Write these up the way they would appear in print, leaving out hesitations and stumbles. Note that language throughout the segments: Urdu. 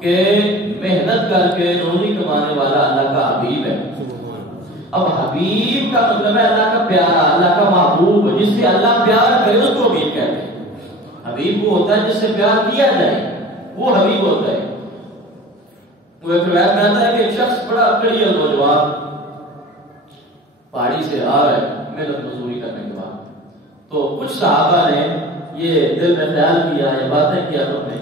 کہ محنت کر کے روزی کمانے والا اللہ کا حبیب ہے. اب حبیب کا مطلب ہے اللہ کا پیارا، اللہ کا محبوب، جس سے اللہ پیار کرے اس کو حبیب کہتے ہیں. حبیب وہ ہوتا ہے جس سے پیار کیا جائے، وہ حبیب ہوتا ہے. وہ ایک روایت میں آتا ہے کہ ایک شخص بڑا کڑی نوجوان پہاڑی سے آ رہا ہے محنت مزدوری کرنے کے بعد، تو کچھ صحابہ نے یہ دل میں خیال کیا، یہ باتیں کیا انہوں نے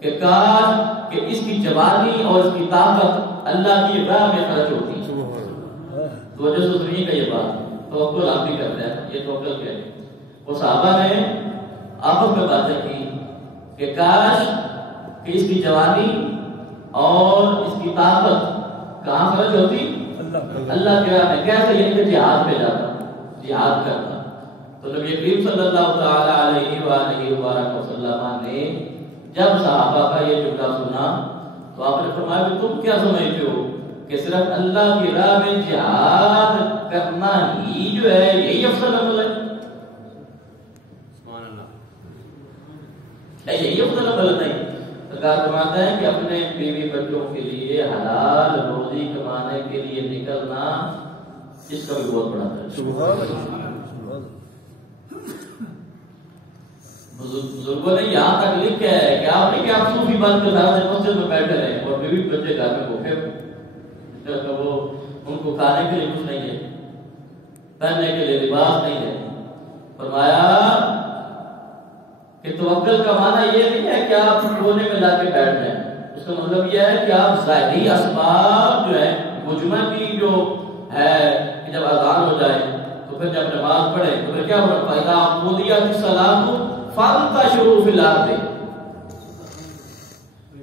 کہ کاش کہ اس کی جوانی اور اس کی طاقت اللہ کی راہ میں خرچ ہوتی. تو وجہ سے سنیے کا یہ بات توکل آپ بھی کرتے ہیں، یہ توکل کیا ہے. وہ صحابہ نے آپس میں باتیں کی کہ کاش کہ اس کی جوانی اور اس کی طاقت کہاں خرچ ہوتی؟ اللہ کے راہ میں. کیسے؟ یعنی کہ جہاد پہ جاتا، جہاد کرتا. تو نبی کریم صلی اللہ تعالی علیہ وآلہ وسلم نے جب صحابہ کا یہ جملہ سنا تو آپ نے فرمایا کہ تم کیا سمجھتے ہو کہ صرف اللہ کی راہ میں جہاد کرنا ہی جو ہے یہی افضل عمل ہے؟ سبحان اللہ، یہی افضل عمل نہیں. سرکار فرماتے ہیں کہ اپنے بیوی بچوں کے لیے حلال روزی کمانے کے لیے نکلنا اس کا بھی بہت بڑا ہے. سبحان اللہ. بزرگوں نے یہاں تک لکھا ہے کہ آپ نہیں کہ آپ صوفی بن کے سارے مسجد میں بیٹھے رہے اور بیوی بچے گھر میں بھوکے، وہ ان کو کھانے کے لیے کچھ نہیں ہے، پہننے کے لیے لباس نہیں ہے. فرمایا کہ توکل کا معنی یہ نہیں ہے کہ آپ کونے میں جا کے بیٹھ جائیں. اس کا مطلب یہ ہے کہ آپ ظاہری اسباب جو ہے مجمع کی جو ہے کہ جب اذان ہو جائے تو پھر جب نماز پڑھے تو پھر کیا ہوگا؟ فَإِذَا قُضِيَتِ الصَّلَاةُ فَانتَشِرُوا فِي الْأَرْضِ.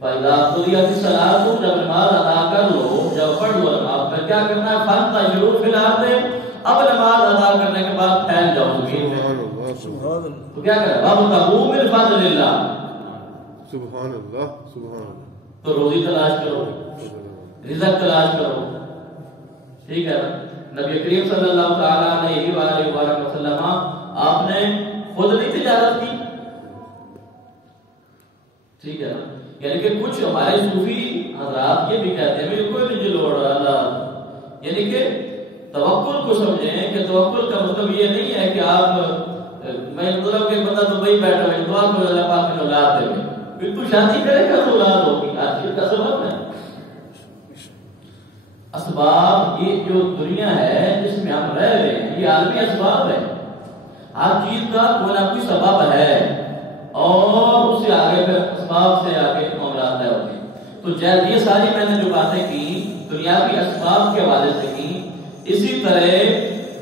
فَإِذَا قُضِيَتِ الصَّلَاةُ جب نماز ادا کر لو، جب پڑھ لو نماز، پھر کیا کرنا ہے؟ فَانتَشِرُوا فِي الْأَرْضِ. اب نماز ادا کرنے کے بعد پھیل جاؤ زمین میں. تو کیا کرے؟ وَابْتَغُوا مِن فَضْلِ اللَّهِ. سبحان اللہ، سبحان اللہ. تو روزی تلاش کرو، رزق تلاش کرو. ٹھیک ہے نا؟ نبی کریم صلی اللہ تعالی علیہ وآلہ وسلم آپ نے خود نہیں تجارت کی. ٹھیک ہے نا؟ یعنی کہ کچھ ہمارے صوفی حضرات یہ بھی کہتے ہیں کوئی نہیں جلوڑ اللہ، یعنی کہ توکل کو سمجھیں کہ توکل کا مطلب یہ نہیں ہے کہ آپ میں مطلب کہ بندہ دبئی بیٹھا ہے دعا کرو اللہ پاک نے اولاد دے، پھر تو شادی کرے گا تو اولاد ہوگی. آج کل کا سبب ہے اسباب. یہ جو دنیا ہے جس میں ہم رہ رہے ہیں یہ عالمی اسباب ہے. ہر چیز کا کوئی نہ کوئی سبب ہے اور اس سے آگے پھر اسباب سے آگے معاملات طے ہوتے ہیں. تو جیسے یہ ساری میں نے جو باتیں کی دنیاوی اسباب کے حوالے سے کی، اسی طرح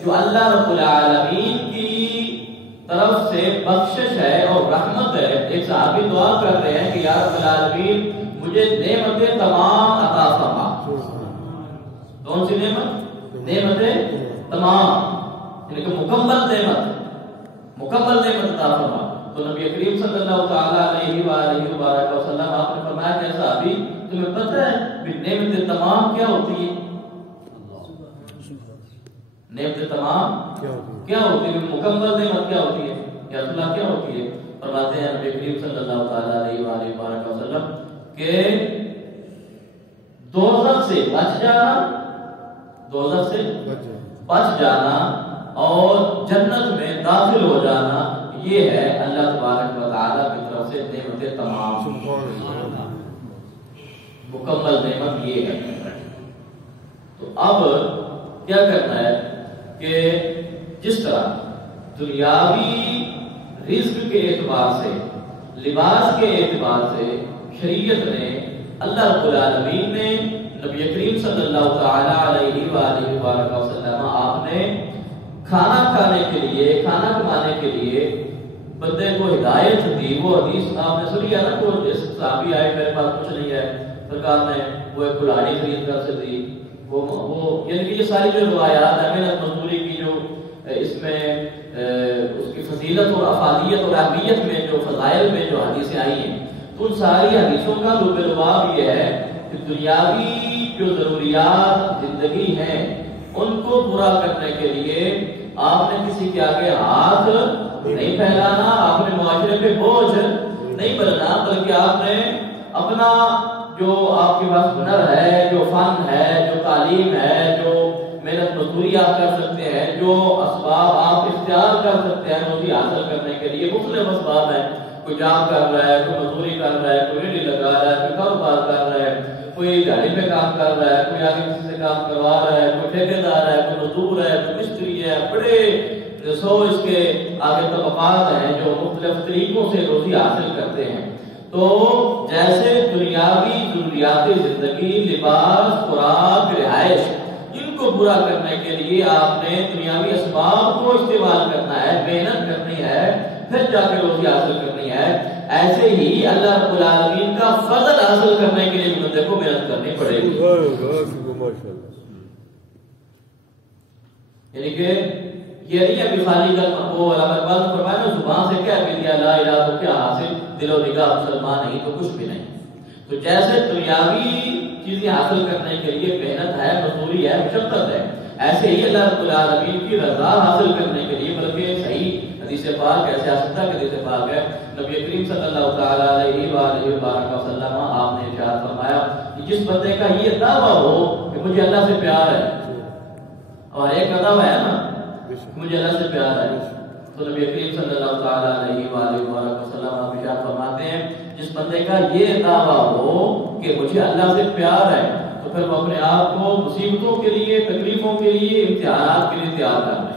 جو اللہ رب العالمین کی طرف سے بخشش ہے اور رحمت ہے. ایک صحابی دعا کر رہے ہیں کہ یا رب العالمین مجھے نعمتیں تمام عطا فرما. کون سی نعمت؟ نعمتیں تمام، یعنی کہ مکمل نعمت عطا فرما. تو نبی کریم صلی اللہ تعالی علیہ وآلہ وسلم آپ نے فرمایا کہ صحابی تمہیں پتہ ہے کہ نعمتیں تمام کیا ہوتی ہیں؟ نعمتیں تمام کیا ہوتی ہے؟ مکمل نعمت کیا ہوتی ہے؟ یا اللہ کیا ہوتی ہے؟ فرماتے ہیں نبی کریم صلی اللہ تعالی علیہ وآلہ وسلم کہ دوزخ سے بچ جانا، دوزخ سے بچ جانا اور جنت میں داخل ہو جانا، یہ ہے اللہ تبارک و تعالی کی طرف سے نعمتیں تمام. مکمل نعمت یہ ہے. تو اب کیا کرنا ہے کہ جس طرح دنیاوی رزق کے اعتبار سے، لباس کے اعتبار سے شریعت نے، اللہ رب العالمین نے، نبی کریم صلی اللہ تعالی علیہ وآلہ وسلم آپ نے کھانا کھانے کے لیے، کھانا کمانے کے لیے بندے کو ہدایت دی. وہ حدیث آپ نے سنی ہے نا، تو جس صحابی آئے میرے پاس کچھ نہیں ہے، سرکار نے وہ ایک کلاڑی خرید کر سے دی. وہ یعنی کہ یہ ساری جو روایات ہیں محنت مزدوری کی جو اس میں اس کی فضیلت اور افادیت اور اہمیت میں جو فضائل میں جو حدیثیں آئی ہیں، تو ان ساری حدیثوں کا لب لباب یہ ہے کہ دنیاوی جو ضروریات زندگی ہیں ان کو پورا کرنے کے لیے آپ نے کسی کے آگے ہاتھ نہیں پھیلانا، آپ نے معاشرے پہ بوجھ نہیں بننا، بلکہ آپ نے اپنا جو آپ کے پاس ہنر ہے، جو فن ہے، جو تعلیم ہے، جو محنت مزدوری آپ کر سکتے ہیں، جو اسباب آپ اختیار کر سکتے ہیں روزی حاصل کرنے کے لیے، مختلف اسباب ہیں. کوئی جاب کر رہا ہے، کوئی مزدوری کر رہا ہے، کوئی ریڈی لگا رہا ہے، کوئی کاروبار کر رہا ہے، کوئی گاڑی پہ کام کر رہا ہے، کوئی آگے کسی سے کام کروا رہا ہے، کوئی ٹھیکیدار ہے، کوئی مزدور ہے، کوئی مستری ہے. بڑے سو اس کے آگے طبقات ہیں جو مختلف طریقوں سے روزی حاصل کرتے ہیں. تو جیسے دنیاوی ضروریات زندگی، لباس، خوراک، رہائش، ان کو پورا کرنے کے لیے آپ نے دنیاوی اسباب کو استعمال کرنا ہے، محنت کرنی ہے، پھر جا کے روزی حاصل کرنی ہے. ایسے ہی اللہ رب العالمین کا فضل حاصل کرنے کے لیے بندے کو محنت کرنی پڑے گی. یعنی کہ یہ نہیں ہے کہ خالی وہ علامہ فرمایا نا زبان سے کیا کہہ دیا لا الہ تو کیا حاصل، دل و نگاہ مسلمان نہیں تو کچھ بھی نہیں. تو جیسے دنیاوی چیزیں حاصل کرنے کے لیے محنت ہے، مزدوری ہے، مشقت ہے، ایسے ہی اللہ رب العالمین کی رضا حاصل کرنے کے لیے بلکہ صحیح حدیث پاک ہے، سیاستہ کے حدیث پاک ہے، نبی کریم صلی اللہ تعالی علیہ وآلہ وسلم آپ نے ارشاد فرمایا کہ جس بندے کا یہ دعویٰ ہو کہ مجھے اللہ سے پیار ہے، اور ایک کا دعویٰ ہے نا مجھے اللہ سے پیار ہے، تو نبی کریم صلی اللہ تعالی علیہ وآلہ وسلم آپ ارشاد فرماتے ہیں جس بندے کا یہ دعویٰ ہو کہ مجھے اللہ سے پیار ہے تو پھر وہ اپنے آپ کو مصیبتوں کے لیے، تکلیفوں کے لیے، امتحانات کے لیے تیار کر لیں.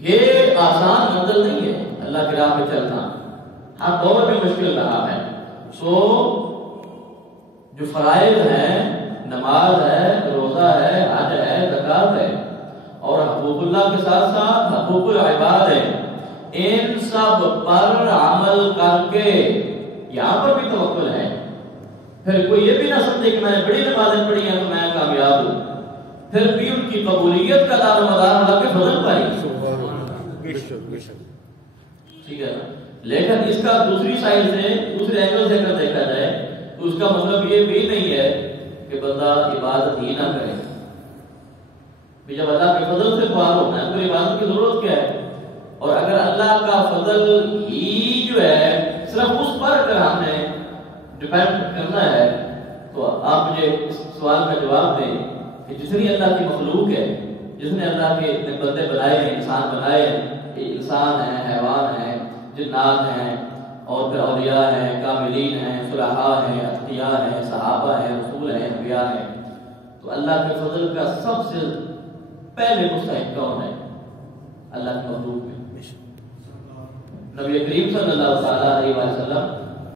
یہ آسان منزل نہیں ہے اللہ کی راہ پہ چلنا، ہر دور میں مشکل رہا ہے. سو جو فرائض ہیں، نماز ہے، روزہ ہے، حج ہے، زکات ہے، اور حقوق اللہ کے ساتھ ساتھ حقوق العباد ہے، ان سب پر عمل کر کے یہاں پر بھی توکل ہے. پھر کوئی یہ بھی نہ سمجھے کہ میں نے بڑی نمازیں پڑھی ہیں تو میں کامیاب ہوں، پھر بھی ان کی قبولیت کا دار و مدار اللہ کے فضل پر ہی. ٹھیک ہے، لیکن اس کا دوسری سائڈ سے، دوسرے اینگل سے اگر دیکھا جائے تو اس کا مطلب یہ بھی نہیں ہے کہ بندہ عبادت ہی نہ کرے. جب اللہ کے فضل سے پار ہونا ہے تو عبادت کی ضرورت کیا ہے؟ اور اگر اللہ کا فضل ہی جو ہے صرف اس پر اگر ہم نے ڈیپینڈ کرنا ہے تو آپ مجھے اس سوال کا جواب دیں کہ جتنی اللہ کی مخلوق ہے، جس نے اللہ کے بندے بنائے ہیں، انسان بنائے ہیں، انسان ہیں، حیوان ہیں، جنات ہیں، اور پھر اولیاء ہیں، کاملین ہیں، صلحاء ہیں، اتقیاء ہیں، صحابہ ہیں، رسول ہیں، انبیاء ہیں، تو اللہ کے فضل کا سب سے پہلے مستحق کون ہے؟ اللہ کے مخلوق میں نبی کریم صلی اللہ علیہ وسلم